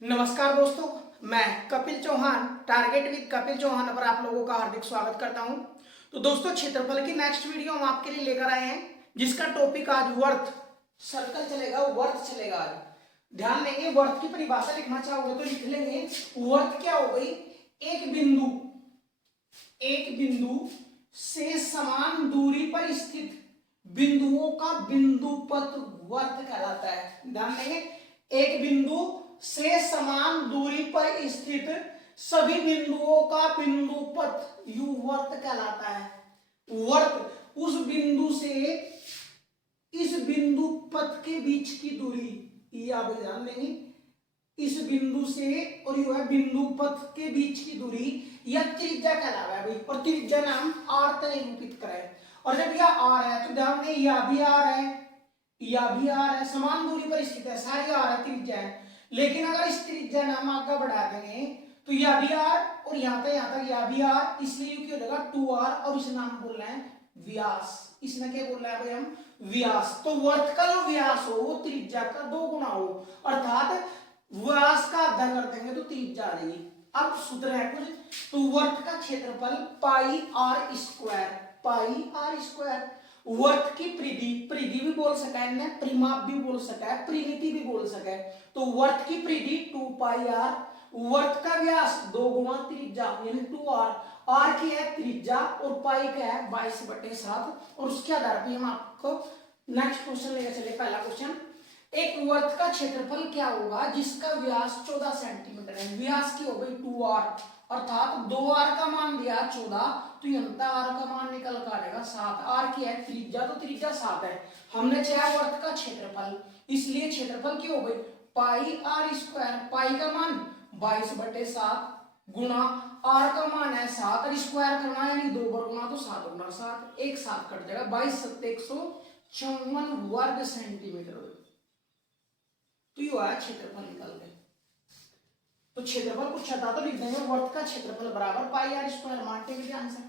नमस्कार दोस्तों, मैं कपिल चौहान टारगेट विद कपिल चौहान पर आप लोगों का हार्दिक स्वागत करता हूं। तो दोस्तों, क्षेत्रफल की नेक्स्ट वीडियो हम आपके लिए लेकर आए हैं, जिसका टॉपिक आज वर्थ सर्कल चलेगा, वर्थ चलेगा आज। ध्यान देंगे, वर्थ की परिभाषा लिखना चाहोगे तो लिख लेंगे। वर्थ क्या हो गई? एक बिंदु से समान दूरी पर स्थित बिंदुओं का बिंदुपथ वर्थ कहलाता है। ध्यान देंगे, एक बिंदु से समान दूरी पर स्थित सभी बिंदुओं का बिंदुपथ यू वर्त कहलाता है। वर्त उस बिंदु से इस बिंदु पथ के बीच की दूरी, ये आप ध्यान देंगे, इस बिंदु से और यू है बिंदु पथ के बीच की दूरी या त्रिज्या कहलावा है भाई। और त्रिज्या नाम आर तय निरूपित कराए। और जब यह आर है तो ध्यान दें, यह भी आर है, यह भी आर है, समान दूरी पर स्थित है, सारी आर है, त्रिज्या है। लेकिन अगर इस त्रिज्या नाम आगे बढ़ा देंगे तो यह भी आर और यहां तक यह भी आर, इसलिए क्या हो जाएगा 2r। और इस नाम बोल रहे हैं व्यास। इसमें क्या बोल रहे हैं भाई हम? व्यास। तो वर्त का जो व्यास हो वो त्रिज्या का 2 गुना हो, अर्थात व्यास का आधा कर देंगे तो त्रिज्या आ जाएगी। अब सूत्र है कुछ, तो वर्त का क्षेत्रफल पाई आर स्क्वायर। वर्त की परिधि भी बोल सका है, परिमाप भी बोल सका है, परिमिति भी बोल सका है। तो वर्त की परिधि 2 पाई आर, वर्त का व्यास 2 गुना त्रिज्या यानी 2r। आर की है त्रिज्या और पाई का है 22/7। और उसके आधार पर हम आपको नेक्स्ट क्वेश्चन लेकर चले। पहला क्वेश्चन, एक वर्त का क्षेत्रफल क्या होगा जिसका व्यास 14 सेंटीमीटर है? व्यास की हो गई 2r, अर्थात 2r का मान दिया 14, तो यंता r का मान निकल कर आएगा 7। r की है त्रिज्या, तो त्रिज्या 7 है। हमने चाहा वर्त का क्षेत्रफल, इसलिए क्षेत्रफल की हो गई पाई आर स्क्वायर। पाई का मान 22/7 गुणा r का मान है 7 और स्क्वायर करना है यानी 2 बार गुणा, तो 7 गुणा 7, एक 7 कट जाएगा, 22 7 154 वर्ग सेंटीमीटर। तो ये आया क्षेत्रफल निकल गए। तो क्षेत्रफल पूछा था तो लिख देंगे वर्त का क्षेत्रफल बराबर पाई आर स्क्वायर। मानते हैं आंसर।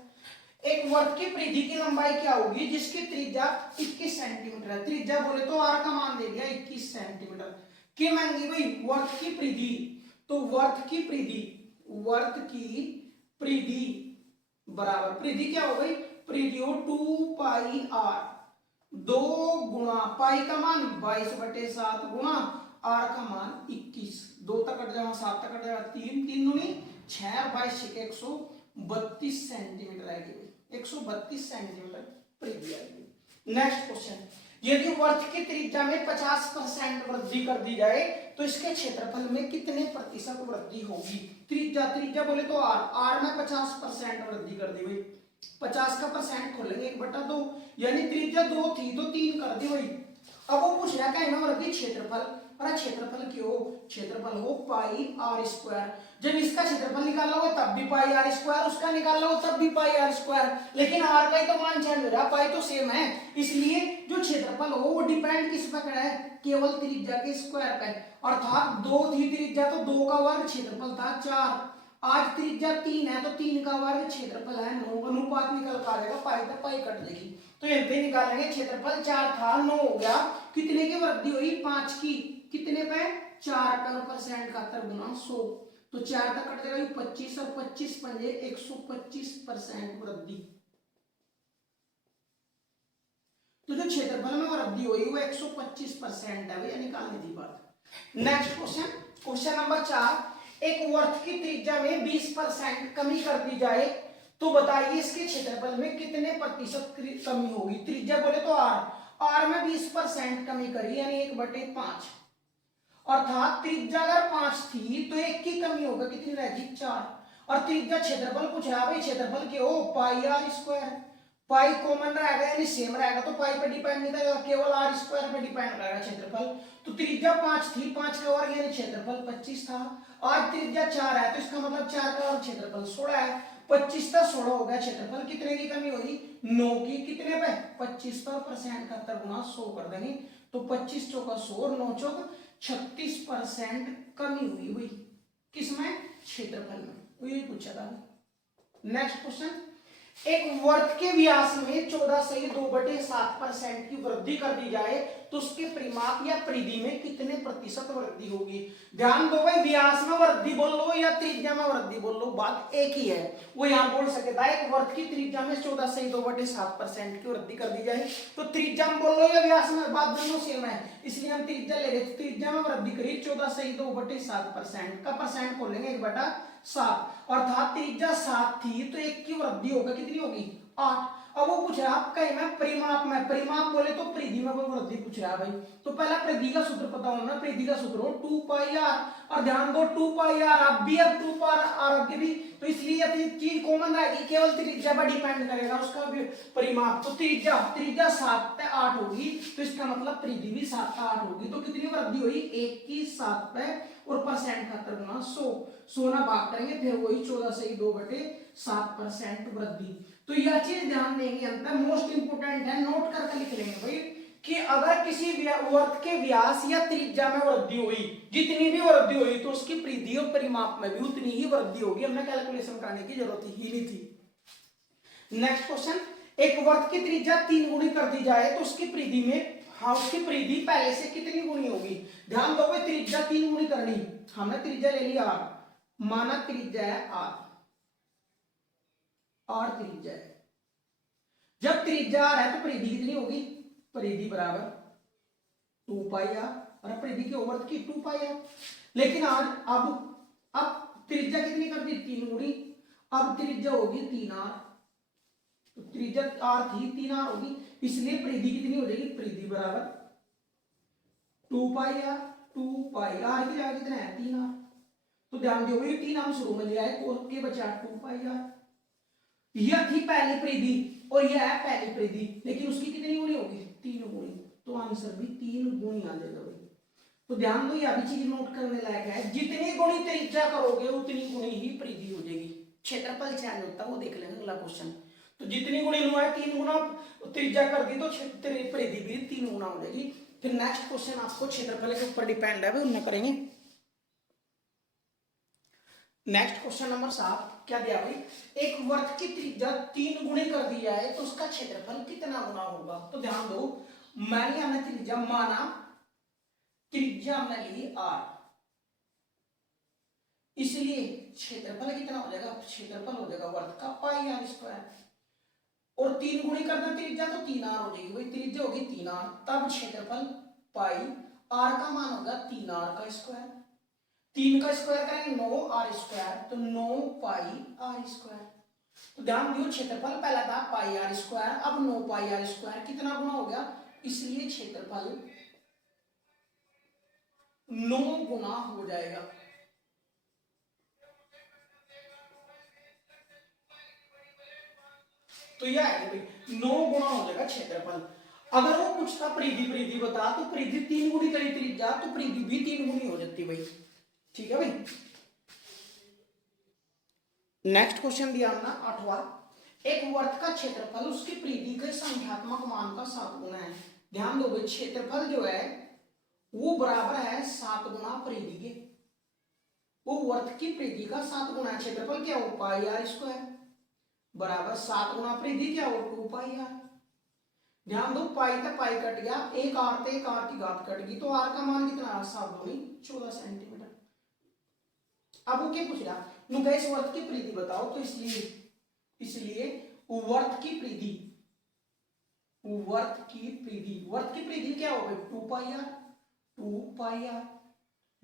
एक वर्त की परिधि की लंबाई क्या होगी जिसकी त्रिज्या 21 सेंटीमीटर है? त्रिज्या बोले तो आर का मान दे दिया 21 सेंटीमीटर। क्या मांगी भाई? वर्त की परिधि। तो वर्त की परिधि बराबर, परिधि क्या हो गई? परिधि हो 2 पाई आर, 2 गुणा पाई का मान 22/7 गुणा आर का मान 21, 2 तक कट जाएगा, 7 तक कट जाएगा, 3 3 दूनी 6 और 22 132 सेंटीमीटर आएगी। 132 सेंटीमीटर परिधि आएगी। नेक्स्ट क्वेश्चन, यदि वर्त की त्रिज्या में 50% वृद्धि कर दी जाए तो इसके क्षेत्रफल में कितने प्रतिशत वृद्धि होगी? त्रिज्या बोले तो आर में 50% वृद्धि कर दी भाई। 50 का परसेंट खोलेंगे 1/2, यानी त्रिज्या 2 थी तो 3 कर दी भाई। अब वो पूछ रहा है वृद्धि क्षेत्रफल, अरे क्षेत्रफल क्यों? क्षेत्रफल हो पाई आर स्क्वायर। जब इसका क्षेत्रफल निकाल लो तब भी पाई आर स्क्वायर, उसका निकाल लो तब भी पाई आर स्क्वायर, लेकिन आर का ही तो मान चेंज हो रहा है, पाई तो सेम है। इसलिए जो क्षेत्रफल हो वो डिपेंड किस पर है? केवल त्रिज्या के स्क्वायर पे। अर्थात 2 थी त्रिज्या तो 2 का वर्ग क्षेत्रफल था 4, आज त्रिज्या 3 है तो 3 का वर्ग क्षेत्रफल है 9। अनुपात निकल कर आएगा, पाई का पाई कट देगी, तो यहां पे निकालेंगे क्षेत्रफल 4 था 9 हो गया, कितने की वृद्धि हुई? 5 की। कितने पे? 4 पर परसेंट का 100, तो 4 तक कट जाएगा 25 और 25 पंजे 125% वृद्धि। तो जो क्षेत्रफल में वृद्धि हुई वो 125% है, भैया निकालनी थी बात। नेक्स्ट क्वेश्चन, क्वेश्चन नंबर 4, एक वर्त की त्रिज्या में 20% कमी कर दी जाए तो बताइए इसके क्षेत्रफल में कितने प्रतिशत कमी होगी? त्रिज्या बोले तो आर में 20% कमी करी यानी 1/5, अर्थात त्रिज्या अगर 5 थी तो 1 की कमी होगा, कितनी रहेगी? 4। और त्रिज्या क्षेत्रफल पूछ रहा भाई, क्षेत्रफल के हो पाई आर स्क्वायर। पाई कॉमन रहेगा यानी सेम रहेगा, तो पाई पे डिपेंड नहीं करेगा, केवल आर स्क्वायर पे डिपेंड करेगा क्षेत्रफल। तो त्रिज्या 5 थी, 5 का वर्ग यानी क्षेत्रफल 25 था। आज त्रिज्या 4 है तो इसका मतलब 4 का वर्ग क्षेत्रफल 16 है। 25 का 16 हो गया क्षेत्रफल, कितने की कमी हुई? 9 की। कितने पे? 25 पर परसेंट का गुणा 100 कर देंगे, तो 25 चौका 100 और 9 चौक 36% कमी हुई किसमें? क्षेत्रफल में। ये पूछा था। नेक्स्ट क्वेश्चन, एक वर्त के व्यास में 14 से 2/7% की वृद्धि कर दी जाए तो उसके परिमाप या परिधि में कितने प्रतिशत वृद्धि होगी। ध्यान दो भाई, व्यास में वृद्धि बोल लो या त्रिज्या में वृद्धि बोल लो, बात एक ही है। वो यहाँ बोल सके था एक वर्ग की त्रिज्या में 14.2/7% की वृद्धि कर दी जाए, तो त्रिज्या में बोल लो या व्यास में, बात दोनों सेम है, इसलिए हम त्रिज्या ले रहे। त्रिज्या में वृद्धि करी 14.2/7% का परसेंट खोलेंगे 1/7, अर्थात त्रिज्या 7 थी तो 1 की वृद्धि होगा, कितनी होगी 8। अब वो पूछ रहा है कहीं में परिमाप में, परिमाप बोले तो परिधि में वृद्धि पूछ रहा है भाई। तो पहला परिधि का सूत्र पता होना, परिधि का सूत्र हो 2πr, और ध्यान दो 2πr अब भी, अब 2πr आगे भी, तो इसलिए ये चीज कॉमन रहेगी, केवल त्रिज्या पर डिपेंड करेगा उसका भी परिमाप। तो त्रिज्या 7 पे 8 होगी, तो इसका मतलब परिधि भी 7 पे 8 होगी, तो कितनी वृद्धि हुई 1 की 7 पे, और परसेंट खातर गुना 100 ना भाग करेंगे, फिर वही 14.2/7% वृद्धि। तो यह चीज ध्यान देंगे, अंतर मोस्ट इंपोर्टेंट है, नोट करके लिख लेंगे भाई कि अगर किसी वर्त के व्यास या त्रिज्या में वृद्धि हुई, जितनी भी वृद्धि हुई, तो उसकी परिधि और परिमाप में भी उतनी ही वृद्धि होगी, हमें कैलकुलेशन करने की जरूरत ही नहीं थी। नेक्स्ट क्वेश्चन, एक वर्त की त्रिज्या 3 गुनी कर दी जाए तो उसकी परिधि में, हाँ उसकी परिधि पहले से कितनी गुनी होगी। ध्यान दो भाई, त्रिज्या 3 गुनी करनी, हमने त्रिज्या ले लिया r, माना त्रिज्या है r त्रिज्या है, जब त्रिज्या r है तो परिधि कितनी होगी, परिधि बराबर 2πr, और परिधि की ओवर्थ की 2πr। लेकिन आज अब त्रिज्या कितनी कर दी 3 गुनी, अब त्रिज्या होगी 3r, तो त्रिज्या r थी 3r होगी, इसलिए परिधि कितनी हो जाएगी, परिधि बराबर 2πr, 2πr की जगह कितना है 3r। तो ध्यान दो ये 3 हम शुरू में लिया है, कोस के बचा 2πr। यह थी पहली परिधि और यह है पहली परिधि, लेकिन उसकी कितनी गुनी होगी 3 गुनी, तो आंसर भी 3 गुनी आ जाएगा भाई। तो ध्यान दो यह भी चीज नोट करने लायक है, जितनी गुनी त्रिज्या करोगे उतनी गुनी ही परिधि हो जाएगी। क्षेत्रफल चेंज होता है वो देख लेंगे अगला क्वेश्चन। तो जितनी गुणी हुआ है 3 गुना त्रिज्या कर दी तो परिधि भी 3 गुना हो जाएगी। फिर नेक्स्ट क्वेश्चन आपको क्षेत्रफल के ऊपर डिपेंड है, उन्हें करेंगे। नेक्स्ट क्वेश्चन नंबर 7 क्या दिया भाई, एक वर्त की त्रिज्या 3 गुणी कर दी जाए तो उसका क्षेत्रफल कितना गुना होगा। तो ध्यान दो, मैंने हमने त्रिज्या माना, त्रिज्या हमने ली r, इसलिए क्षेत्रफल कितना हो जाएगा, क्षेत्रफल हो जाएगा वर्त का πr², और 3 गुणी कर दें त्रिज्या तो 3r हो जाएगी भाई, त्रिज्या होगी 3r, तब क्षेत्रफल पाई, r का मान होगा 3r का स्क्वायर, 3 का स्क्वायर करेंगे 9r², तो 9πr²। तो ध्यान दियो क्षेत्रफल पहला था πr², अब 9πr², कितना गुना हो गया, इसलिए क्षेत्रफल 9 गुना हो जाएगा। तो यह है भाई 9 गुना हो जाएगा क्षेत्रफल। अगर वो पूछता परिधि बता, तो परिधि 3 गुनी करी त्रिज्या, तो परिधि भी 3 गुनी हो जाती भाई, ठीक है भाई। नेक्स्ट क्वेश्चन दिया हमने 8वां, एक वर्त का क्षेत्रफल उसकी परिधि के संख्यात्मक मान का 7 गुना है। ध्यान दो भाई, क्षेत्रफल जो है वो बराबर है 7 गुना परिधि के, वो वर्त की परिधि का 7 गुना है। क्षेत्रफल क्या हो πr² बराबर 7 गुना परिधि क्या हो 2πr। ध्यान दो पाई का पाई कट गया, एक आर थे, एक आर की घात कट गई, तो आर का मान कितना है 7 दूनी 14 सेंटीमीटर। अब वो क्या पूछ रहा, नुकैस वर्त की परिधि बताओ, तो इसलिए वर्त की परिधि, वर्त की परिधि क्या हो गई 2πr, 2πr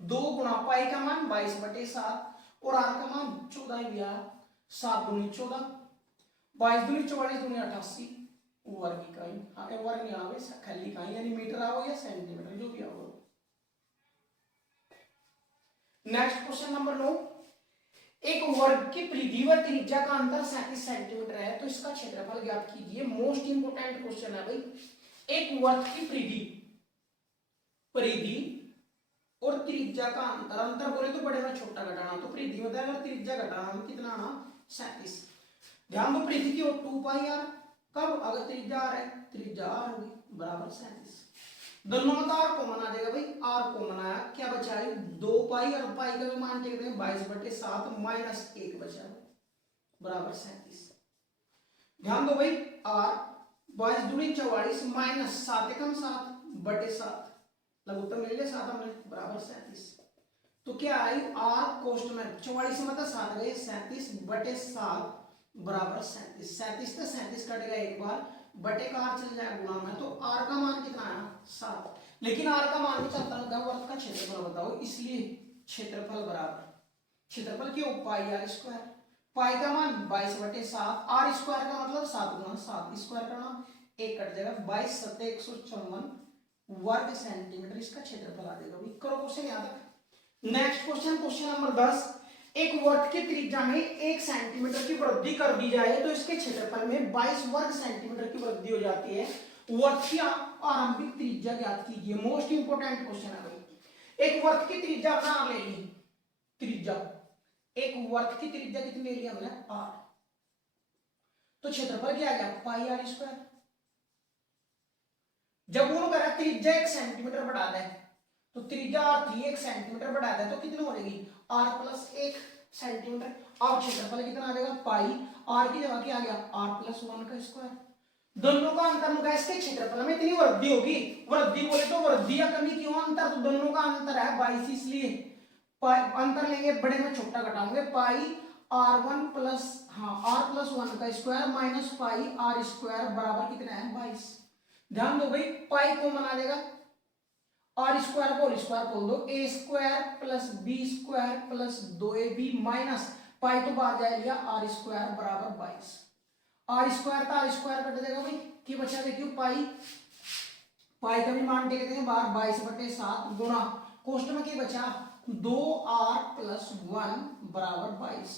2 गुना पाई का मान 22/7 और आर का मान 14 दिया, 7 दूनी 14, 22 दूनी 44 दूनी 88 वर्ग इकाई, हाँ वर्ग नहीं आवे खाली इकाई, यानी मीटर आओ या सेंटीमीटर जो भी आओ। नेक्स्ट क्वेश्चन नंबर 9, एक वर्ग की परिधि व त्रिज्या का अंतर 37 सेंटीमीटर है, तो इसका क्षेत्रफल ज्ञात कीजिए। मोस्ट इंपोर्टेंट क्वेश्चन है भाई, एक वर्ग की परिधि और त्रिज्या का अंतर बोले तो बड़े में छोटा घटाना, तो परिधि होता है, अगर त्रिज्या घटाना में कितना आना 37। ध्यान दो परिधि की 2πr, कब अगर त्रिज्या r है, त्रिज्या r होगी बराबर 37। दोनों में r कॉमन आ जाएगा भाई, r कॉमन आया, क्या बचा है 2π, और पाई का भी मान देते हैं 22/7 माइनस 1 बचा बराबर 37। ध्यान दो भाई r 22 दूनी 44 माइनस 7 एकम 7 बटे 7, लघुत्तम ले लिया 7 हमने, बराबर 37। तो क्या आई आर कोष्ट में 44 में था 7 गए 37 बटे 7 बराबर 37। 37 से 37 कट गया एक बार, बटे का आर चल जाएगा गुणा में, तो आर का मान कितना आया 7। लेकिन आर का मान भी चाहता हूं वर्त का क्षेत्रफल बताओ, इसलिए क्षेत्रफल बराबर क्षेत्रफल क्यों पाई आर स्क्वायर, पाई का मान 22 बटे 7, आर स्क्वायर का मतलब 7 गुना 7, स्क्वायर करना एक कट जाएगा, 22 सत्ते 154 वर्ग सेंटीमीटर इसका क्षेत्रफल आ जाएगा। करो क्वेश्चन याद रख। नेक्स्ट क्वेश्चन, क्वेश्चन नंबर 10, एक वर्ग की त्रिज्या में 1 सेंटीमीटर की वृद्धि कर दी जाए तो इसके क्षेत्रफल में 22 वर्ग सेंटीमीटर की वृद्धि हो जाती है। वर्ग की आरंभिक त्रिज्या ज्ञात कीजिए। मोस्ट इंपोर्टेंट क्वेश्चन है भाई। एक वर्ग की त्रिज्या अपना ले ली, त्रिज्या एक वर्ग की त्रिज्या कितनी ले ली हमने r, तो क्षेत्रफल क्या आ गया पाई आर स्क्वायर। जब उन्होंने कहा त्रिज्या 1 सेंटीमीटर बढ़ा दे तो त्रिज्या r थी 1 सेंटीमीटर बढ़ा दे तो कितनी हो जाएगी r प्लस 1 सेंटीमीटर। अब क्षेत्रफल कितना आ जाएगा पाई, r की जगह क्या आ गया r प्लस 1 का स्क्वायर। दोनों का अंतर होगा, इसके क्षेत्रफल में इतनी वृद्धि होगी, वृद्धि बोले तो वृद्धि या कमी क्यों अंतर, तो दोनों का अंतर है 22, इसलिए अंतर लेंगे बड़े में छोटा घटाओगे, पाई r1 प्लस r प्लस 1 का square minus pi r square बराबर कितना है 22। ध्यान दो भाई पाई कॉमन आ जाएगा, आर स्क्वायर को होल स्क्वायर बोल दो, A square plus B square plus 2ab minus pi तो बाहर जाएगा आर स्क्वायर बराबर 22। आर स्क्वायर का आर स्क्वायर कट जाएगा भाई, की बचा देखियो पाई, पाई का भी मान टेक देंगे बाहर 22 बटे 7 गुणा कोष्ट में की बचा 2r प्लस 1 बराबर 22।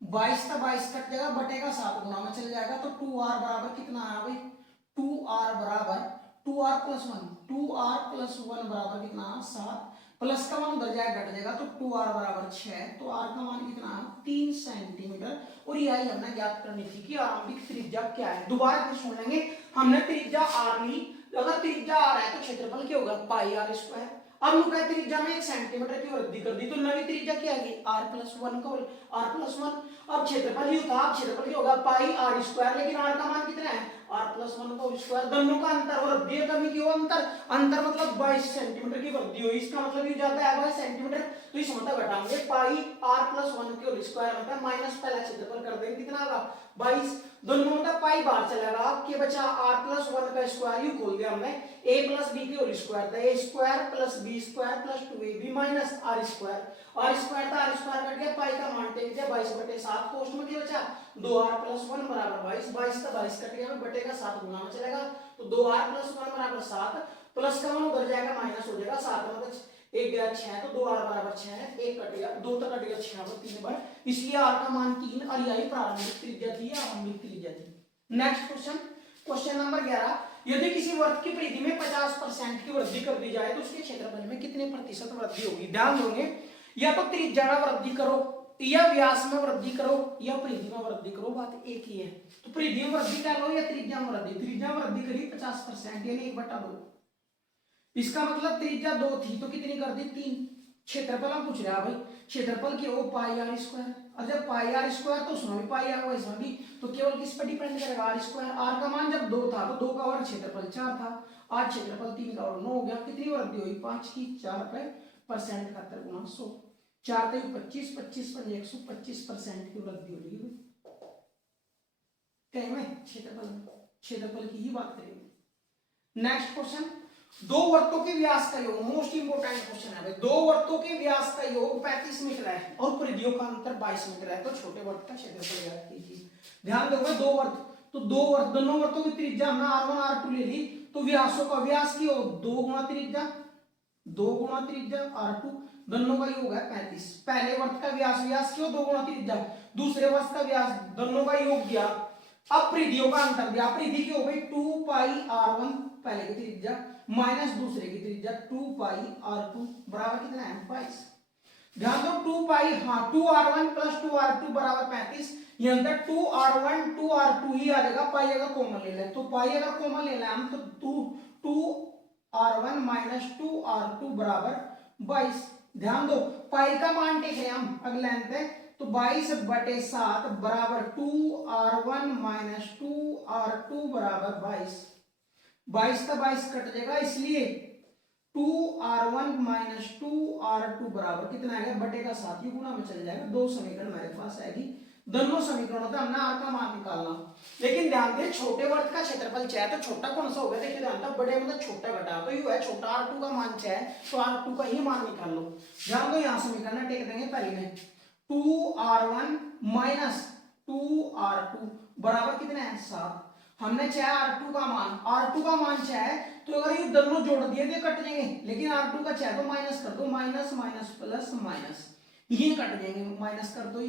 22 का 22 कट जाएगा, बटे का 7 गुणा में चल जाएगा, तो 2r बराबर कितना आया भाई 2r बराबर 2r प्लस 1, 2r प्लस 1 बराबर कितना 7, प्लस का मान उधर जाएगा घट जाएगा तो 2r बराबर 6, तो r का मान कितना 3 सेंटीमीटर। और यही हमने ज्ञात करनी थी कि आरंभिक त्रिज्या क्या है। दोबारा फिर सुन लेंगे, हमने त्रिज्या r ली, अगर त्रिज्या r है तो क्षेत्रफल क्या होगा पाई आर स्क्वायर। अब लोग त्रिज्या में 1 सेंटीमीटर की वृद्धि कर दी तो नवी त्रिज्या क्या आएगी r प्लस 1 का r प्लस 1। अब क्षेत्रफल ही था, क्षेत्रफल क्या होगा पाई आर स्क्वायर, लेकिन r का मान कितना है r प्लस 1 का स्क्वायर। दोनों का अंतर वृद्धि कमी क्यों अंतर, अंतर मतलब 22 सेंटीमीटर की वृद्धि हुई, इसका मतलब ये जाता है 22 सेंटीमीटर, तो इस मतलब घटाएंगे पाई r प्लस 1 के स्क्वायर मतलब माइनस पहला क्षेत्रफल कर देंगे कितना होगा 22, दोनों मतलब पाई बाहर चलेगा, अब के बचा r प्लस 1 का स्क्वायर यू खोल दिया हमने, a प्लस b के होल स्क्वायर था a square plus b square plus 2ab minus r square, r square था r स्क्वायर कट गया, पाई का मान टेक दिया 22 बटे 7, कोष्ट में क्या बचा 2r प्लस 1 बराबर 22, 22 का 22 कट गया बटे का 7 गुना में चलेगा, तो 2r प्लस 1 बराबर 7, प्लस का मान उधर जाएगा माइनस हो जाएगा 7 मतलब 1 गया 6, तो 2r बराबर 6 है, 1 कट गया 2 तक कट गया 6 और 3 बार, इसलिए r का मान 3 और यही प्रारंभिक त्रिज्या थी या आरंभिक त्रिज्या थी। नेक्स्ट क्वेश्चन, क्वेश्चन नंबर 11, यदि किसी वर्ग की परिधि में 50% की वृद्धि कर दी जाए तो उसके क्षेत्रफल में कितने प्रतिशत वृद्धि होगी। ध्यान दोगे या तो त्रिज्या में वृद्धि करो या व्यास में वृद्धि करो या परिधि में वृद्धि करो, बात एक ही है। तो परिधि में वृद्धि कर लो या त्रिज्या में वृद्धि, त्रिज्या में वृद्धि करी 50% यानी 1/2, इसका मतलब त्रिज्या 2 थी तो कितनी कर दी 3। क्षेत्रफल हम पूछ रहे हैं भाई, क्षेत्रफल की वो पाई आर स्क्वायर, और जब पाई आर स्क्वायर तो उसमें भी पाई आर इसमें भी, तो केवल किस पर डिपेंड करेगा आर स्क्वायर। आर का मान जब 2 था तो 2 का वर्ग क्षेत्रफल 4 था, आज क्षेत्रफल 3 का वर्ग 9 हो गया, कितनी वृद्धि हुई 5 की 4 पे परसेंट 71 गुना 100, 4 3 25, 25 पर 125% की वृद्धि हो रही है कहीं में क्षेत्रफल की ही बात करेंगे। नेक्स्ट क्वेश्चन, दो वृत्तों के व्यास का योग, मोस्ट इंपोर्टेंट क्वेश्चन है भाई, दो वृत्तों के व्यास का योग 35 मीटर है और परिधियों का अंतर 22 मीटर है, तो छोटे वृत्त का क्षेत्रफल ज्ञात कीजिए। ध्यान दोगे दो वृत्त, तो दो वृत्त, दोनों वृत्तों की त्रिज्या हमने r1 r2 ले ली, तो व्यासों का व्यास की हो 2 गुना त्रिज्या, 2 गुना त्रिज्या r2, दोनों का योग है 35। पहले वृत्त का व्यास की हो 2 गुना त्रिज्या, दूसरे वृत्त का व्यास, दोनों का योग दिया, अब परिधियों का अंतर दिया, परिधि की हो गई 2 पाई r1 पहले की त्रिज्या माइनस दूसरे की त्रिज्या 2 पाई r2 बराबर कितना है 22। ध्यान दो 2 पाई 2r1 प्लस 2r2 बराबर 35, ये अंदर 2r1 2r2 ही आ जाएगा, पाई अगर कॉमन ले लें तो पाई अगर कॉमन ले लें हम तो 2r1 माइनस 2r2 बराबर 22। ध्यान दो पाई का मान टेक रहे हम अगले अंत है, तो 22 बटे 7 बराबर 2r1 माइनस 2r2 बराबर 22। 22 का 22 कट जाएगा, इसलिए 2r1 माइनस 2r2 बराबर कितना आएगा, बटे का 7, ये गुणा में चल जाएगा, दो समीकरण मेरे पास आएगी। दोनों समीकरणों से हमने आर का मान निकालना। लेकिन ध्यान दें, छोटे वर्ग का क्षेत्रफल 6 है तो छोटा कौन सा हो गया, देखिए ध्यान था, बड़े मतलब छोटा घटा, तो ये है छोटा r2 का मान 6 है, तो r2 का ही मान निकाल लो। ध्यान दो, यहाँ समीकरण टेक देंगे पहले में, 2r1 माइनस 2r2 बराबर कितना है 7। हमने चाहे R2 का मान, R2 का मान 6 है, तो अगर ये दोनों जोड़ दिए तो कट जाएंगे, लेकिन R2 का 6 तो माइनस कर दो, माइनस माइनस प्लस माइनस, ये कट जाएंगे, माइनस कर दो,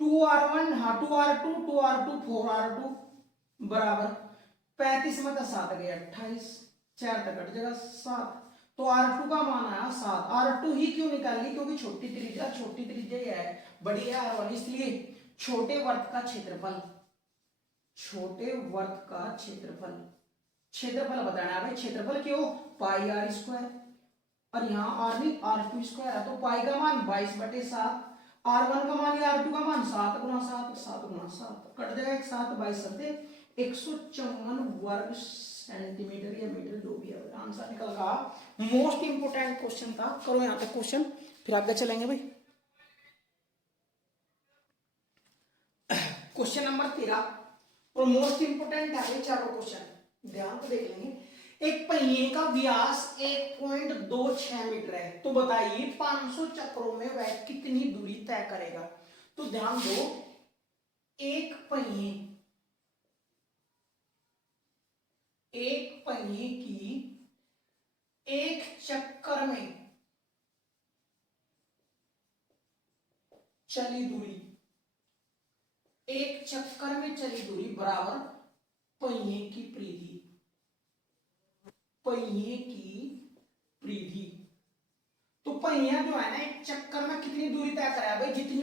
2r1 हाँ 2r2 2r2 4r2 बराबर 35 में 7 गए 28, 4 तक कट जाएगा 7, तो R2 का मान आया 7। R2 ही क्यों निकाली, क्योंकि छोटी त्रिज्या ये है, बड़ी है R1, इसलिए छोटे वर्ग का क्षेत्रफल, छोटे वर्ग का क्षेत्रफल बताना है भाई, क्षेत्रफल क्यों, पाई आर स्क्वायर, और यहाँ आर नहीं R2 स्क्वायर है, तो पाई का मान 22/7, R1 का मान या R2 का मान 7 गुना 7, 7 गुना 7 कट जाएगा, 1 7 22 सत्ते 154 वर्ग सेंटीमीटर या मीटर जो भी है, आंसर निकल रहा। मोस्ट इंपोर्टेंट क्वेश्चन था, करो यहाँ तक क्वेश्चन, फिर आगे चलेंगे भाई। क्वेश्चन नंबर 13 और मोस्ट इंपोर्टेंट है चारों क्वेश्चन, ध्यान से देख लेंगे। एक पहिए का व्यास 1.26 मीटर है, तो बताइए 500 चक्रों में वह कितनी दूरी तय करेगा। तो ध्यान दो, एक पहिए की एक चक्कर में चली दूरी, एक चक्कर में चली दूरी बराबर पहिए की परिधि, तो पहिया जो है ना एक चक्कर में कितनी दूरी तय करेगा भाई, जितनी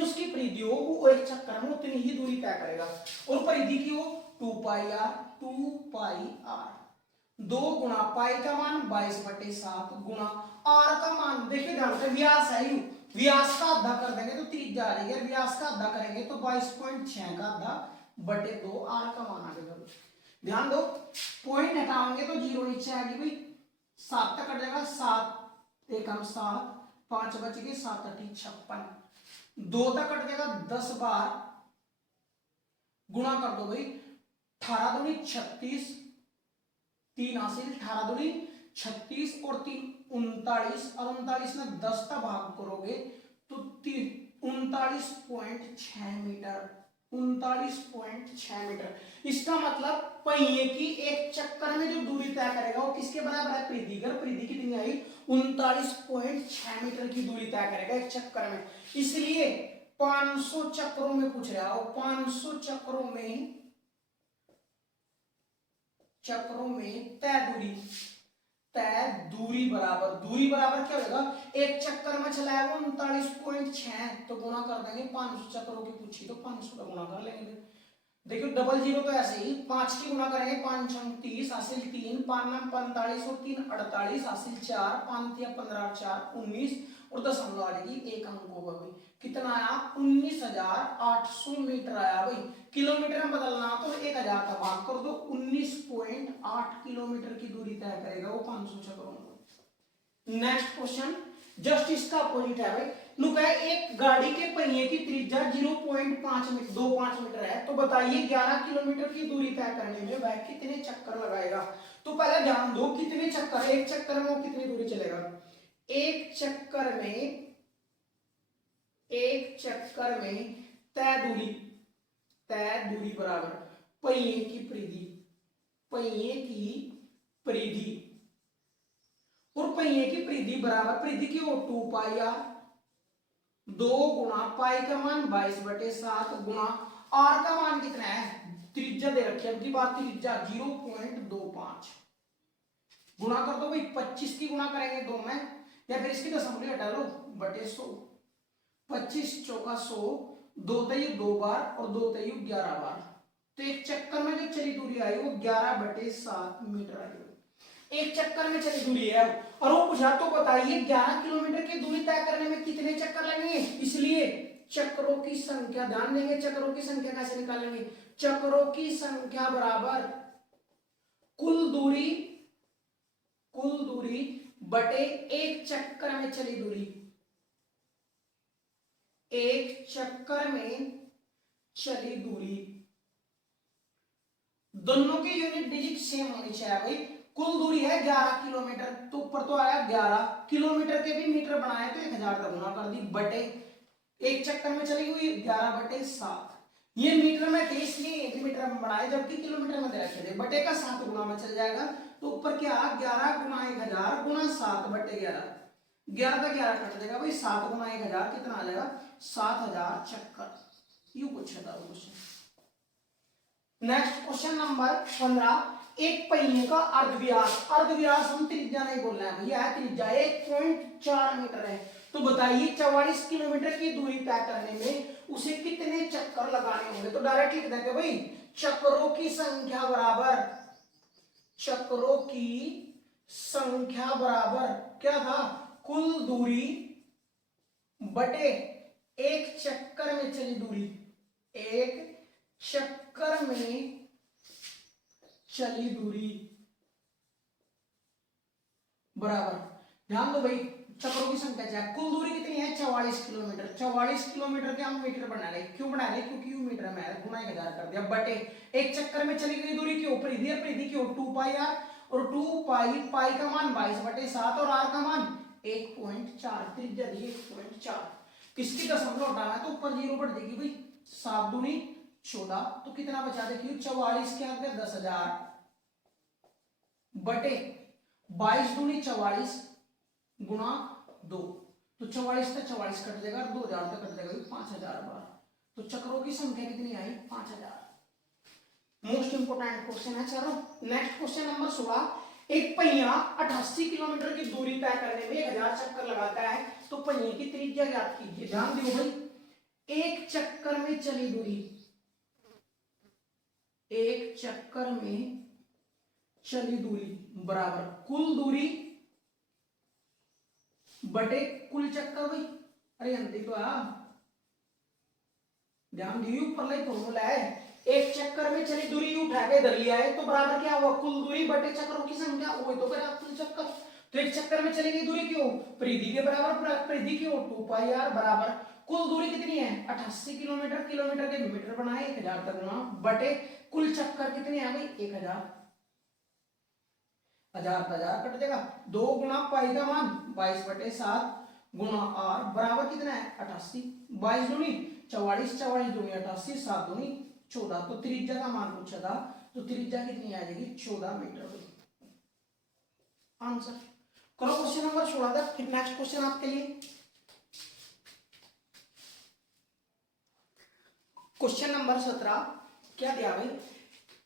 उसकी परिधि हो वो एक चक्कर में उतनी ही दूरी तय करेगा, और परिधि की हो 2 पाई आर, 2 गुणा पाई का मान 22/7 गुणा आर का मान, देखिए ध्यान से व्यास है यू, व्यास का आधा कर देंगे तो त्रिज्या आ जाएगी, व्यास का आधा करेंगे तो 22.6 का आधा बटे 2 आर का मान आ जाएगा। ध्यान दो, पॉइंट हटाओगे तो 0 नीचे आ गई भाई, 7 तक कट जाएगा, 7 एकम 7, 5 बच गए, 7 8 56, 2 तक कट जाएगा, 10 बार गुणा कर दो भाई, 18 दूनी 36, 3 हासिल, 18 दूनी 36 और 3 39, और 39 में 10 का भाग करोगे तो 39.6 मीटर, 39.6 मीटर। इसका मतलब पहिए की एक चक्कर में जो दूरी तय करेगा वो किसके बराबर है, परिधि, परिधि कितनी आई 39.6 मीटर की दूरी तय करेगा एक चक्कर में, इसलिए 500 चक्रों में पूछ रहा हो, 500 चक्रों में तय दूरी बराबर क्या होगा, एक चक्कर में चला है वो 39.6, तो गुणा कर देंगे, 500 चक्रों की पूछी तो 500 का गुणा कर लेंगे। देखियो डबल जीरो तो ऐसे ही 5 की गुणा करेंगे, 5 30 हासिल 3, 5 45 और 3 48 हासिल 4, 5 15 4 19 और दशमलव आ जाएगी, एक अंक होगा भाई, कितना आया 19,800 मीटर आया भाई। किलोमीटर में बदलना तो 1000 का भाग कर दो, 19.8 किलोमीटर की दूरी तय करेगा वो 500 चक्रों में। नेक्स्ट क्वेश्चन जस्ट इसका अपोजिट है भाई, नुका एक गाड़ी के पहिए की त्रिज्या 0.5 मीटर है, तो बताइए 11 किलोमीटर की दूरी तय करने में वह कितने चक्कर लगाएगा। तो पहले ध्यान दो कितने चक्कर, एक चक्कर में वो कितनी दूरी चलेगा, एक चक्कर में तय दूरी बराबर पहिए की परिधि, और पहिए की परिधि बराबर परिधि की हो 2 पाई आर, 2 गुणा पाई का मान 22/7 गुणा आर का मान कितना है, त्रिज्या दे रखी है, बात त्रिज्या 0.25 गुणा कर दो भाई, 25 की गुणा करेंगे 2 में, या फिर इसकी दशमलव हटा लो बटे 100, 25 चौका 100, 2 तय 2 बार और 2 तय 11 बार, तो एक चक्कर में जो चली दूरी आई वो 11/7 मीटर आई, एक चक्कर में चली दूरी है। और वो पूछा तो बताइए 11 किलोमीटर की दूरी तय करने में कितने चक्कर लगेंगे, इसलिए चक्रों की संख्या ध्यान देंगे, चक्रों की संख्या कैसे निकालेंगे, चक्रों की संख्या बराबर कुल दूरी बटे एक चक्कर में चली दूरी, एक चक्कर में चली दूरी। दोनों की यूनिट डिजिट सेम होनी चाहिए भाई। कुल दूरी है 11 किलोमीटर, तो ऊपर तो आया 11 किलोमीटर के भी मीटर बनाए तो 1000 का गुना कर दी, बटे एक चक्कर में चली हुई 11/7। ये मीटर में थे इसलिए एक मीटर में बनाए, जबकि किलोमीटर में दे रखे थे, बटे का 7 गुना में चल जाएगा। तो ऊपर क्या 11 गुना 1000 गुना 7/11, 11 का 11 कट देगा भाई, 7 गुना 1000 कितना आ जाएगा 7000 चक्कर। यू पूछा था क्वेश्चन। नेक्स्ट क्वेश्चन नंबर 15, एक पहिए का अर्धव्यास, अर्धव्यास हम त्रिज्या नहीं बोल रहे हैं भैया, है त्रिज्या 1.4 मीटर है। तो बताइए 44 किलोमीटर की दूरी तय करने में उसे कितने चक्कर लगाने होंगे। तो डायरेक्ट लिख देंगे भाई चक्करों की संख्या बराबर, चक्करों की संख्या बराबर क्या था, कुल दूरी बटे एक चक्कर में चली दूरी, एक चक्कर में चली दूरी बराबर। ध्यान दो भाई चक्रों की संख्या क्या है, कुल दूरी कितनी है 44 किलोमीटर, 44 किलोमीटर के हम मीटर बना रहे, क्यों बना रहे, क्योंकि यू मीटर में है, गुना 1000 कर दिया, बटे एक चक्कर में चली गई दूरी क्यों, परिधि, परिधि क्यों 2πr, और 2π पाई का मान 22/7 और r का मान 1.4, त्रिज्या दी 1.4। किसकी दशमलव हटाना है तो ऊपर 0 बढ़ जाएगी भाई, 7 दूनी 14, तो कितना बचा देखिए 44 के आगे 10,000 बटे 22 दूनी 44 गुना 2, तो 44 से 44 कट जाएगा, 2000 तक कट जाएगा 5000 बार। तो चक्रों की संख्या कितनी आई 5000। मोस्ट इंपोर्टेंट क्वेश्चन है। चलो नेक्स्ट क्वेश्चन नंबर 16, एक पहिया 88 किलोमीटर की दूरी तय करने में 1000 चक्कर लगाता है, तो पहिए की त्रिज्या ज्ञात कीजिए। ध्यान दियो भाई, एक चक्कर में चली दूरी, एक चक्कर में चली दूरी बराबर कुल दूरी बटे कुल चक्कर भाई। अरे अंति तो ध्यान दियो ऊपर लाइक फॉर्मूला है, एक चक्कर में चली दूरी उठा के इधर लिया है, तो बराबर क्या हुआ कुल दूरी बटे चक्करों की संख्या, वही तो करें कुल चक्कर। तो एक चक्कर में चली गई दूरी क्यों, परिधि के बराबर, परिधि क्यों 2πr बराबर कुल दूरी कितनी है 88 किलोमीटर, किलोमीटर के मीटर बनाए 1000 तक गुना, बटे कुल चक्कर कितने आ गई 1000, 1000 कट जाएगा, 2 गुना पाई का मान 22/7 गुना r बराबर कितना है 88, 22 दूनी 44, 44 दूनी 88, 7 दूनी 14। तो त्रिज्या का मान पूछा था, तो त्रिज्या कितनी आ जाएगी 14 मीटर। आंसर करो क्वेश्चन नंबर 16 तक। फिर नेक्स्ट क्वेश्चन आपके लिए क्वेश्चन नंबर 17, क्या दिया भाई,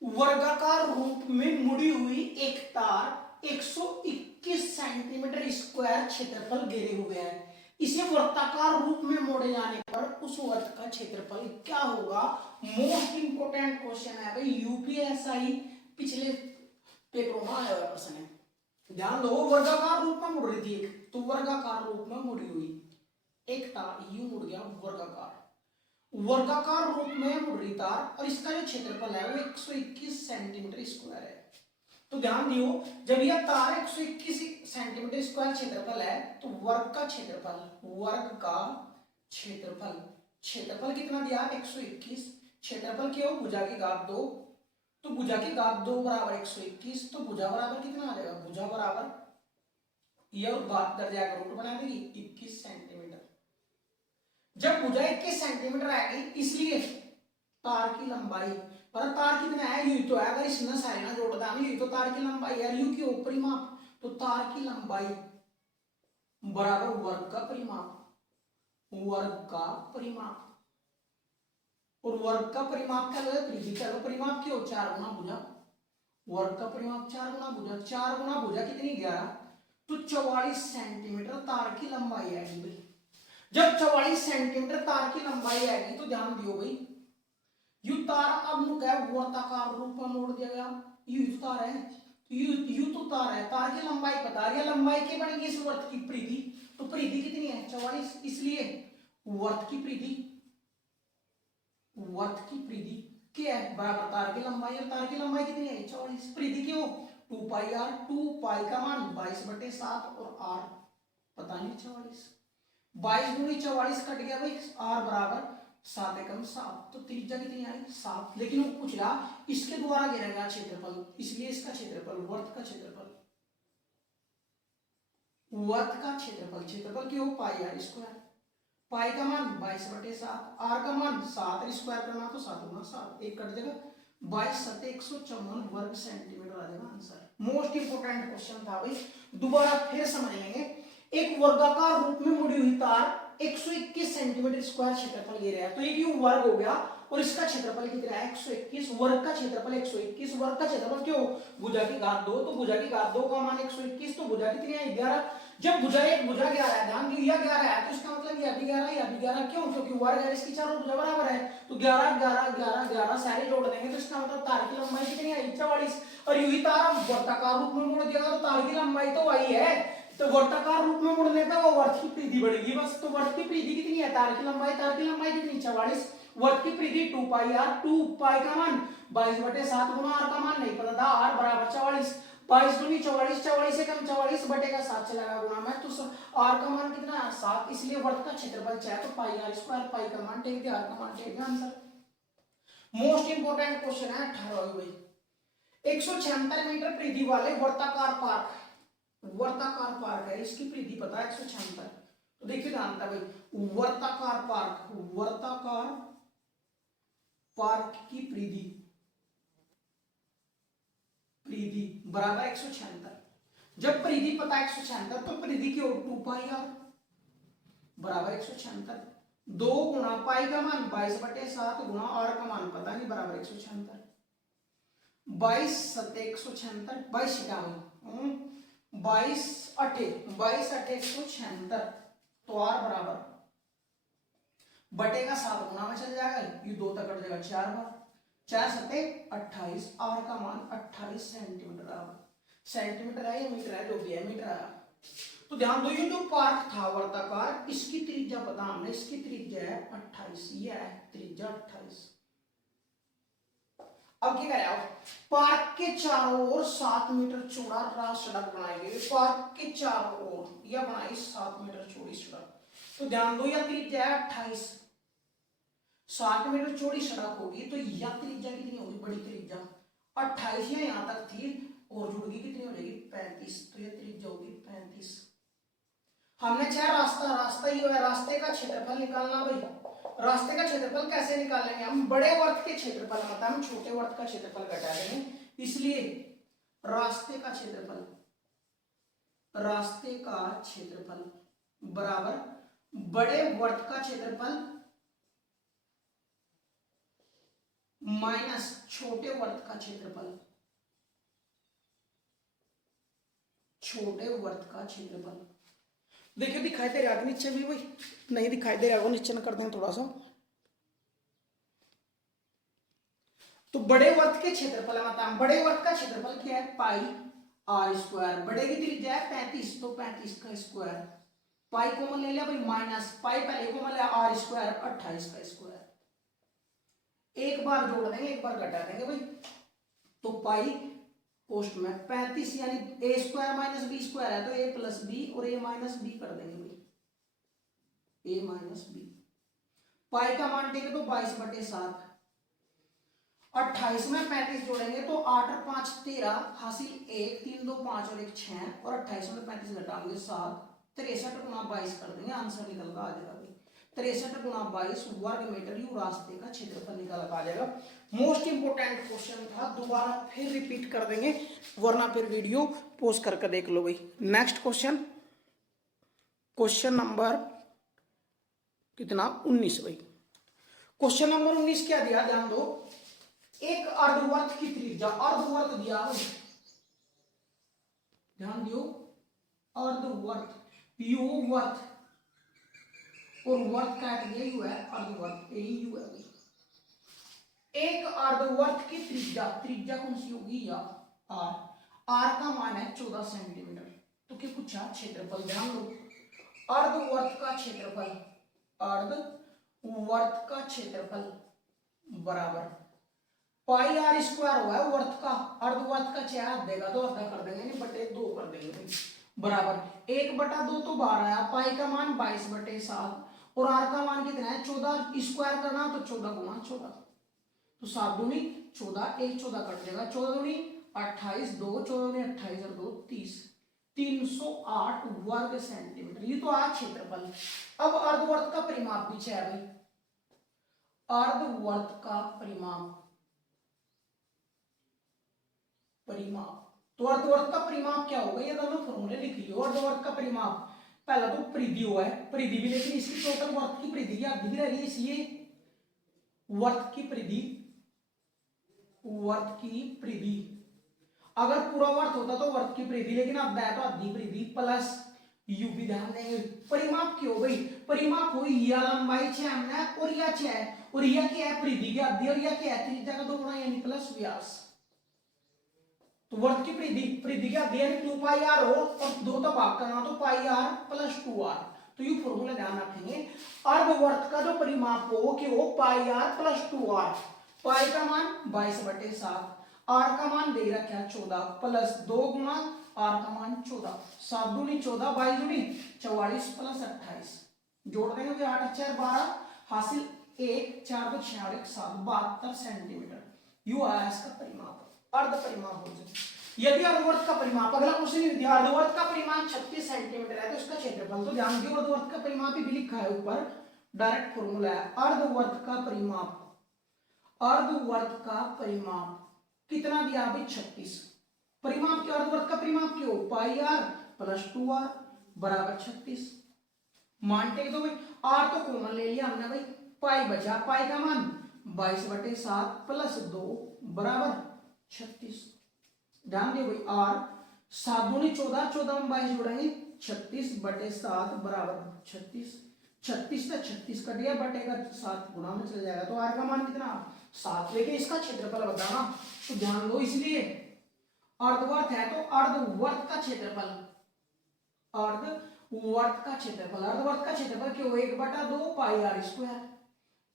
वर्गाकार रूप में मुड़ी हुई एक तार 121 सेंटीमीटर स्क्वायर क्षेत्रफल घेरे हुए है, इसे वर्ताकार रूप में मोड़े जाने पर उस वर्त का क्षेत्रफल क्या होगा। मोस्ट इंपोर्टेंट क्वेश्चन है भाई, यूपीएसआई पिछले पेपरों में आया हुआ प्रश्न है। ध्यान दो, वर्गाकार रूप में मुड़ रही थी एक, तो वर्गाकार रूप में मुड़ी हुई एक तार यूं मुड़ गया वर्गाकार, वर्गाकार रूप में मुड़ रही तार, और इसका जो क्षेत्रफल है वो 121 सेंटीमीटर स्क्वायर है। तो ध्यान दियो, जब यह तार 121 सेंटीमीटर स्क्वायर क्षेत्रफल है, तो वर्ग का क्षेत्रफल, वर्ग का क्षेत्रफल, क्षेत्रफल कितना दिया 121, क्षेत्रफल क्यों भुजा की घात 2, तो भुजा की घात 2 बराबर 121, तो भुजा बराबर कितना आ जाएगा, भुजा बराबर यह घात कर जाएगा रूट बना देगी 21 सेंटीमीटर। जब भुजा 21 सेंटीमीटर आएगी, इसलिए तार की लंबाई, पर तार कितना है यू तो है, अगर इसमें साइना जोड़ दें यू तो तार की लंबाई है, यू की परिमाप, तो तार की लंबाई बराबर वर्ग का परिमाप, वर्ग का परिमाप, और वर्ग का परिमाप क्या होगा परिधि का परिमाप क्यों 4 गुना भुजा, वर्ग का परिमाप 4 गुना भुजा, 4 गुना भुजा कितनी 11, तो 44 सेंटीमीटर तार की लंबाई आएगी भाई। जब 44 सेंटीमीटर तार की लंबाई आएगी, तो ध्यान दियो भाई, यू तार अब वर्ताकार रूप में मोड़ दिया गया, यू तार है, यू तो तार है, तार की लंबाई पता है, लंबाई की बनेगी इस वर्त की परिधि, तो परिधि कितनी है 44, इसलिए वर्त की परिधि, वर्त की परिधि क्या है बराबर तार की लंबाई, और तार की लंबाई कितनी है 44। परिधि क्यों 2 पाई आर, 2 पाई का मान 22/7 और आर पता नहीं 44, 22 गुनी 44 कट गया भाई, आर बराबर 7 एकम 7, तो त्रिज्या कितनी आई 7। लेकिन वो पूछ रहा इसके द्वारा घेरा गया क्षेत्रफल, इसलिए इसका क्षेत्रफल वर्त का क्षेत्रफल, वर्त का क्षेत्रफल, क्षेत्रफल क्यों पाई आर स्क्वायर, पाई का मान 22/7, आर का मान 7, स्क्वायर करना तो 7 गुना 7, एक कट जाएगा, 22×7 = 154 वर्ग सेंटीमीटर आ जाएगा आंसर। मोस्ट इंपोर्टेंट क्वेश्चन था भाई, दोबारा फिर समझ लेंगे। एक वर्गाकार रूप में मुड़ी हुई तार 121 सेंटीमीटर स्क्वायर क्षेत्रफल ले रहा है, तो ये क्यों वर्ग हो गया, और इसका क्षेत्रफल कितना है 121, वर्ग का क्षेत्रफल 121, वर्ग का क्षेत्रफल क्यों भुजा की घात 2, तो भुजा की घात 2 का मान 121, तो भुजा कितनी है 11। जब भुजा 1 भुजा 11 है, ध्यान दिया 11 है, तो इसका मतलब यह भी 11 यह भी 11, क्यों, क्योंकि वर्ग है, इसकी चारों भुजा बराबर है, तो 11 11 11 11 सारे जोड़ देंगे, तो इसका मतलब तार की लंबाई कितनी है 44। और यूं ही तार वर्ताकार रूप में मोड़ दिया तो तार की लंबाई तो वही है, तो वर्ताकार रूप में मुड़ने पे वो वर्त की परिधि बढ़ेगी बस। तो वर्त की परिधि कितनी है, तार की लंबाई कितनी 44, वर्त की परिधि 2 पाई आर, 2 पाई का मान 22/7 गुना आर का मान नहीं पता था, आर बराबर 44, 22 दूनी 44, 44 से कम 44 बटेगा 7 चलेगा गुना में, तो आर का मान कितना है 7, इसलिए वर्त का क्षेत्रफल चाहे तो पाई आर स्क्वायर, पाई का मान टेक दिया, आर का मान टेक दिया, आंसर। मोस्ट इंपोर्टेंट क्वेश्चन है 18वां भाई, 176 मीटर परिधि वाले वर्ताकार पार्क, वर्ताकार पार्क है, इसकी परिधि पता है 176, तो देखिए ध्यान था भाई, वर्ताकार पार्क, वर्ताकार पार्क की परिधि, परिधि बराबर 176, जब परिधि पता है 176 तो परिधि की 2 पाई आर बराबर 176, 2 गुना पाई का मान 22/7 गुना आर का मान पता नहीं बराबर 176, 22 7 176, 22 छियानवे 22 8 176, तो आर बराबर बटेगा 7 गुना में चल जाएगा, ये 2 तक कट जाएगा 4 बार, 4 7 28, आर का मान 28 सेंटीमीटर आया, सेंटीमीटर है या मीटर है, जो भी है मीटर आया। तो ध्यान दो ये जो पार्क था वर्ताकार, इसकी त्रिज्या पता हमने, इसकी त्रिज्या है 28, ये है त्रिज्या 28। अब क्या करें आप, पार्क के चारों ओर 7 मीटर चौड़ा रास सड़क बनाई गई, पार्क के चारों ओर यह बनाई 7 मीटर चौड़ी सड़क, तो ध्यान दो यह त्रिज्या है 28, 7 मीटर चौड़ी सड़क होगी तो यह त्रिज्या कितनी होगी, बड़ी त्रिज्या 28 है यहां तक थी, और जुड़गी कितनी हो जाएगी 35, तो यह त्रिज्या होगी 35। हमने चाहे रास्ता ही है, रास्ते का क्षेत्रफल निकालना भाई, रास्ते का क्षेत्रफल कैसे निकालेंगे हम, बड़े वर्त के क्षेत्रफल मतलब हम छोटे वर्त का क्षेत्रफल घटा देंगे, इसलिए रास्ते का क्षेत्रफल, रास्ते का क्षेत्रफल बराबर बड़े वर्त का क्षेत्रफल माइनस छोटे वर्त का क्षेत्रफल, छोटे वर्त का क्षेत्रफल। देखिए दिखाई दे रहा है नीचे भी भाई, नहीं दिखाई दे रहा है वो नीचे न कर दें थोड़ा सा, तो बड़े वर्त के क्षेत्रफल मतलब बड़े वर्त का क्षेत्रफल क्या है पाई आर स्क्वायर, बड़े की त्रिज्या है 35, तो 35 का स्क्वायर, पाई कॉमन ले लिया भाई माइनस पाई पहले कॉमन लिया आर स्क्वायर 28 का स्क्वायर, एक बार जोड़ देंगे एक बार घटा देंगे भाई, तो पाई पोस्ट में 35 यानी ए स्क्वायर माइनस बी स्क्वायर है, तो ए प्लस बी और ए माइनस बी कर देंगे भाई, ए माइनस बी, पाई का मान टेके तो 22/7, 28 में 35 जोड़ेंगे तो 8 और 5 13 हासिल 1, 3 2 5 और 1 6, और 28 में 35 घटाएंगे 7, 63 गुना 22 कर देंगे, आंसर निकल कर आ जाएगा 63 गुना 22 वर्ग मीटर, यू रास्ते का क्षेत्रफल निकल कर आ जाएगा। मोस्ट इंपोर्टेंट क्वेश्चन था, दोबारा फिर रिपीट कर देंगे वरना फिर वीडियो पॉज करके देख लो भाई। नेक्स्ट क्वेश्चन, क्वेश्चन नंबर कितना 19 भाई, क्वेश्चन नंबर 19 क्या दिया ध्यान दो, एक अर्धवर्त की त्रिज्या, अर्धवर्त दिया ध्यान दियो, अर्धवर्त यू वर्त और वर्त काट दिया यू है अर्धवर्त, यही यू है भाई। एक अर्धवर्त की त्रिज्या, त्रिज्या कौन सी होगी या आर, आर का मान है 14 सेंटीमीटर, तो क्या पूछा क्षेत्रफल, ध्यान दो अर्धवर्त का क्षेत्रफल, अर्धवर्त का क्षेत्रफल बराबर पाई आर स्क्वायर हुआ है वर्त का, अर्धवर्त का छह हाथ देगा तो आधा कर देंगे, नहीं बटे 2 कर देंगे भाई, बराबर 1/2 तो 12 आया, पाई का मान 22/7 और आर का मान कितना है 14, स्क्वायर करना तो 14 गुणा 14, तो 7 दूनी 14, 1 14 कट जाएगा, 14 दूनी 28, 2 14 दूनी 28 और 2 30, 308 वर्ग सेंटीमीटर, ये तो आज क्षेत्रफल। अब अर्धवर्त का परिमाप भी है भाई, अर्धवर्त का परिमाप, तो अर्धवर्त का परिमाप क्या होगा, ये दोनों फॉर्मूले लिख लियो। अर्धवर्त का परिमाप पहला तो परिधि हुआ है, परिधि भी, लेकिन इसकी टोटल वर्त की परिधि की आधी भी रह रही है, इसलिए वर्त की परिधि, वर्त की परिधि, अगर पूरा वर्त होता तो वर्त की परिधि, लेकिन अब है तो आधी परिधि प्लस यू भी ध्यान देंगे। परिमाप क्यों भाई, परिमाप हुई या लंबाई 6 है और या 6 है, और या क्या है परिधि की आधी, और या क्या है त्रिज्या का 2 गुना यानी प्लस व्यास, तो वर्त की परिधि, परिधि की आधी यानी 2 पाई आर हो और 2 तो भाग करना तो पाई आर प्लस 2 आर, तो ये फॉर्मूला ध्यान रखेंगे। अर्धवर्त का जो परिमाप हो कि वो पाई आर प्लस 2 आर, पाई का मान 22/7, आर का मान दे रखा है 14 प्लस 2 गुना आर का मान 14, 7 दूनी 14, 22 दूनी 44 प्लस 28, जोड़ देंगे 8 4 12 हासिल 1 4 2 6 और 1 7 72 सेंटीमीटर, यू आया इसका परिमाप, अर्ध परिमाप हो जाए। यदि अर्धवर्त का परिमाप, अगला क्वेश्चन ये दिया, अर्धवर्त का परिमाप 36 सेंटीमीटर है तो इसका क्षेत्रफल, तो ध्यान दियो अर्धवर्त का परिमाप भी लिखा है ऊपर, डायरेक्ट फॉर्मूला है, अर्धवर्त का परिमाप, अर्धवर्त का परिमाप कितना दिया अभी 36, परिमाप क्या, अर्धवर्त का परिमाप क्यों, पाई आर प्लस 2 आर बराबर 36, मान टेक दो भाई, आर तो कॉमन ले लिया हमने भाई, पाई बचा, पाई का मान 22/7 प्लस 2 बराबर 36, ध्यान दियो भाई, आर 7 दूनी 14, 14 में 22 जोड़ेंगे 36/7 बराबर 36, 36 का 36 कट गया, बटे का 7 गुणा में चल जाएगा, तो आर का मान कितना 7, लेकिन इसका क्षेत्रफल बताना, तो ध्यान दो, इसलिए अर्धवर्त है तो अर्धवर्त का क्षेत्रफल, अर्धवर्त का क्षेत्रफल, अर्धवर्त का क्षेत्रफल क्यों 1/2 पाई आर स्क्वायर,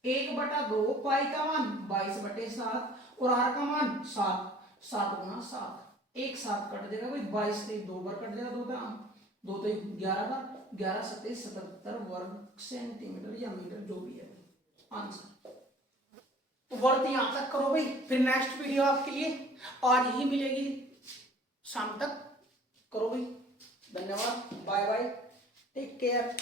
1/2 पाई का मान 22/7 और आर का मान 7, 7 गुना 7, 1 7 कट देगा भाई, 22 से 2 बार कट जाएगा, 2 तो 11 बार, 11 7 77 वर्ग सेंटीमीटर या मीटर जो भी है आंसर। तो वर्त यहां तक करो भाई, फिर नेक्स्ट वीडियो आपके लिए आज ही मिलेगी, शाम तक करो भाई, धन्यवाद, बाय बाय, टेक केयर।